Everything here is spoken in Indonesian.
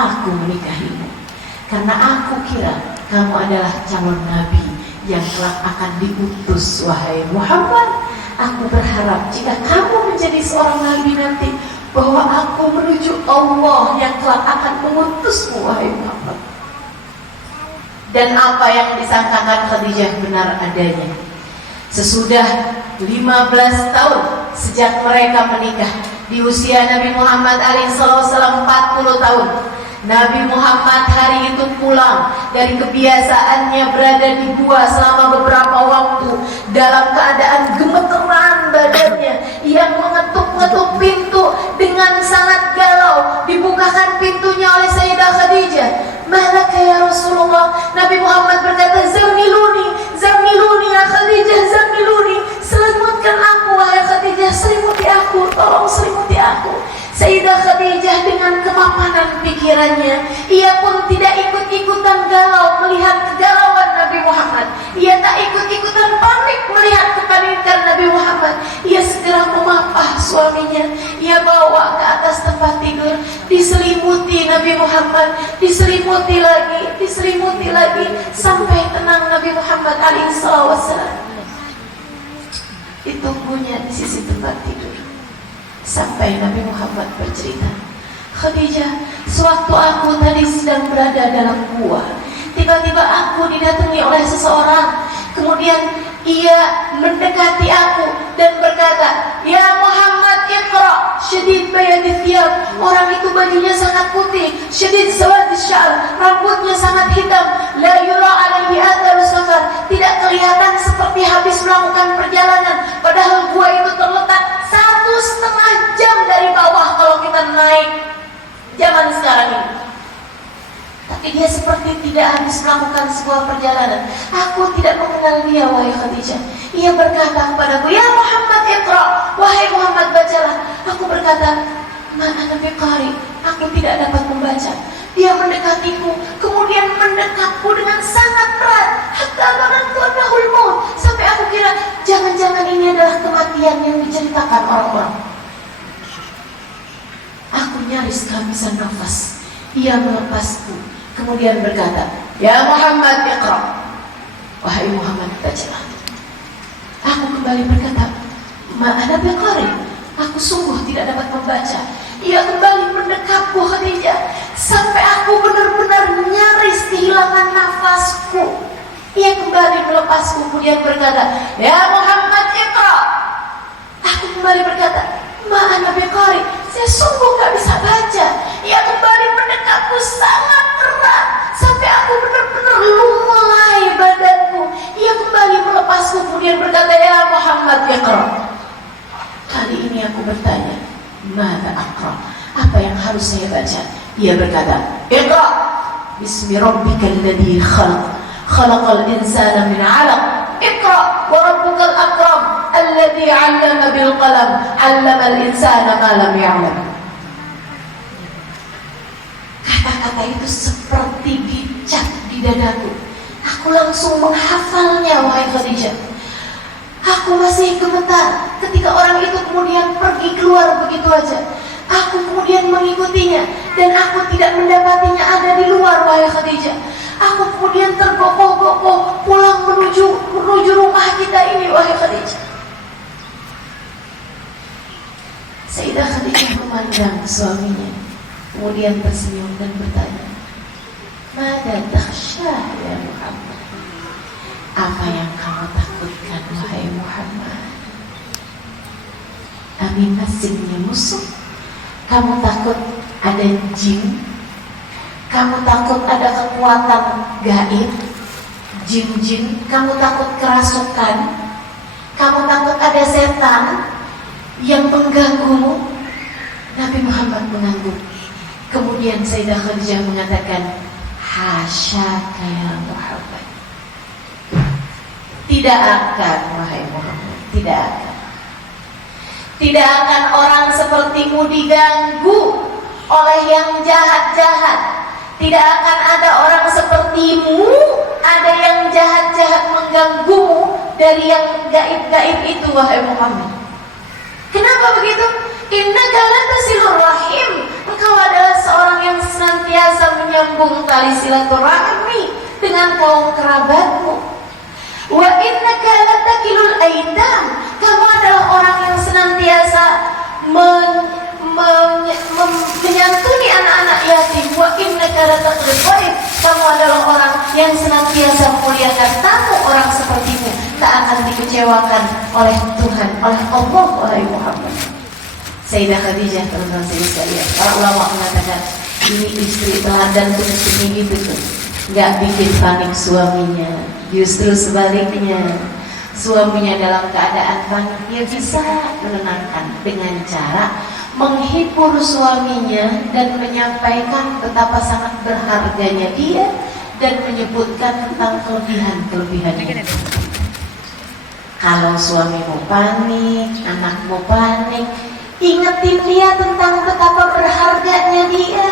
aku menikahimu, karena aku kira kamu adalah calon nabi yang kelak akan diutus, wahai Muhammad. Aku berharap jika kamu menjadi seorang nabi nanti, bahwa aku menuju Allah yang kelak akan mengutusmu, wahai Muhammad. Dan apa yang disangkakan Khadijah benar adanya. Sesudah 15 tahun sejak mereka menikah, di usia Nabi Muhammad alaihissalam 40 tahun, Nabi Muhammad hari itu pulang dari kebiasaannya berada di gua selama beberapa waktu dalam keadaan gemeteran badannya. Ia mengetuk-ngetuk pintu dengan sangat galau. Dibukakan pintunya oleh Sayyidah Khadijah. "Malaka ya Rasulullah?" Nabi Muhammad berkata, "Zamiluni, zamiluni ya Khadijah, zamiluni." Selimutkan aku, wahai Khadijah, selimuti aku, tolong selimuti aku. Sayyidah Khadijah dengan kemapanan pikirannya, ia pun tidak ikut-ikutan galau melihat kegalauan Nabi Muhammad. Ia tak ikut-ikutan panik melihat kepanikan Nabi Muhammad. Ia segera memapah suaminya. Ia bawa ke atas tempat tidur, diselimuti Nabi Muhammad, diselimuti lagi, sampai tenang Nabi Muhammad alaihissalam. Ditunggunya di sisi tempat tidur sampai Nabi Muhammad bercerita, "Khadijah, sewaktu aku tadi sedang berada dalam gua, tiba-tiba aku didatangi oleh seseorang. Kemudian ia mendekati aku dan berkata, 'Ya Muhammad, iqra, syadid bayadith thiyab.' Orang itu bajunya sangat putih, syadid sawadis sya'ar, rambutnya sangat hitam, la yura alaihi atharu safar, tidak kelihatan seperti habis melakukan perjalanan. Padahal gua itu terletak 1,5 jam dari bawah kalau kita naik zaman sekarang ini. Tapi dia seperti tidak habis melakukan sebuah perjalanan. Aku tidak mengenal dia, wahai Khadijah." Ia berkata kepadaku, "Ya Muhammad, iqra, wahai Muhammad, bacalah." Aku berkata, "Ma ana biqari, aku tidak dapat membaca." Dia mendekatiku, kemudian mendekapku dengan sangat erat, hatta dhanantu annahul maut, sampai aku kira jangan-jangan ini adalah kematian yang diceritakan orang-orang. Aku nyaris kehabisan nafas. Ia melepasku, kemudian berkata, "Ya Muhammad, iqra." Wahai Muhammad, bacalah. Aku kembali berkata, "Ma ana biqari, aku sungguh tidak dapat membaca." Ia kembali mendekapku, Khadijah, sampai aku benar-benar nyaris kehilangan nafasku. Ia kembali melepasku, kemudian berkata, "Ya Muhammad, iqra." Aku kembali berkata, "Ma ana biqari, saya sungguh gak bisa baca." Ia kembali mendekapku sangat erat sampai aku benar-benar lumai badanku. Ia kembali melepasku, kemudian berkata, "Ya Muhammad, iqra." Kali ini aku bertanya, "Mada aqra?" Apa yang harus saya baca? Ia berkata, "Iqra bismi rabbikal ladzi khalaq, khalaqal insana min 'alaq, iqra wa rabbukal akram, alladzi 'allama bil qalam, 'allamal insana ma lam ya'lam." Kata-kata itu seperti dicap di dadaku. Aku langsung menghafalnya, wahai Khadijah. Aku masih gemetar ketika orang itu kemudian pergi keluar begitu aja. Aku kemudian mengikutinya dan aku tidak mendapatinya ada di luar, wahai Khadijah. Aku kemudian tergopoh-gopoh pulang menuju rumah kita ini, wahai Khadijah. Sayyidah Khadijah memandang suaminya, kemudian tersenyum dan bertanya, "Mada takhsha ya Muhammad?" Apa yang kamu takutkan, wahai Muhammad? Amin masjidnya musuh? Kamu takut ada jin? Kamu takut ada kekuatan gaib? Jin-jin? Kamu takut kerasukan? Kamu takut ada setan yang mengganggumu? Nabi Muhammad mengangguk. Kemudian Sayyidah Khadijah mengatakan, "Hasyaka ya Muhammad." Tidak akan, wahai Muhammad, tidak akan. Tidak akan orang sepertimu diganggu oleh yang jahat-jahat. Tidak akan ada orang sepertimu, ada yang jahat-jahat mengganggumu dari yang gaib-gaib itu, wahai Muhammad. Kenapa begitu? Innaka lan tasilur rahim. Engkau adalah seorang yang senantiasa bersilaturahmi dengan kaum kerabatmu. Wa innaka latakilul aitam, kamu adalah orang yang senantiasa menyantuni anak-anak yatim. Wa innaka lataqrib dhaif, kamu adalah orang yang senantiasa memuliakan tamu. Orang sepertimu tak akan dikecewakan oleh Tuhan, oleh Allah, wahai Muhammad. Sayyidah Khadijah, teman-teman sekalian, para ulama mengatakan ini istri teladan untuk ini gitu, nggak bikin panik suaminya, justru sebaliknya, suaminya dalam keadaan panik dia bisa menenangkan dengan cara menghibur suaminya dan menyampaikan betapa sangat berharganya dia dan menyebutkan tentang kelebihan-kelebihannya. Kalau suamimu panik, anakmu panik, ingetin dia tentang betapa berharganya dia.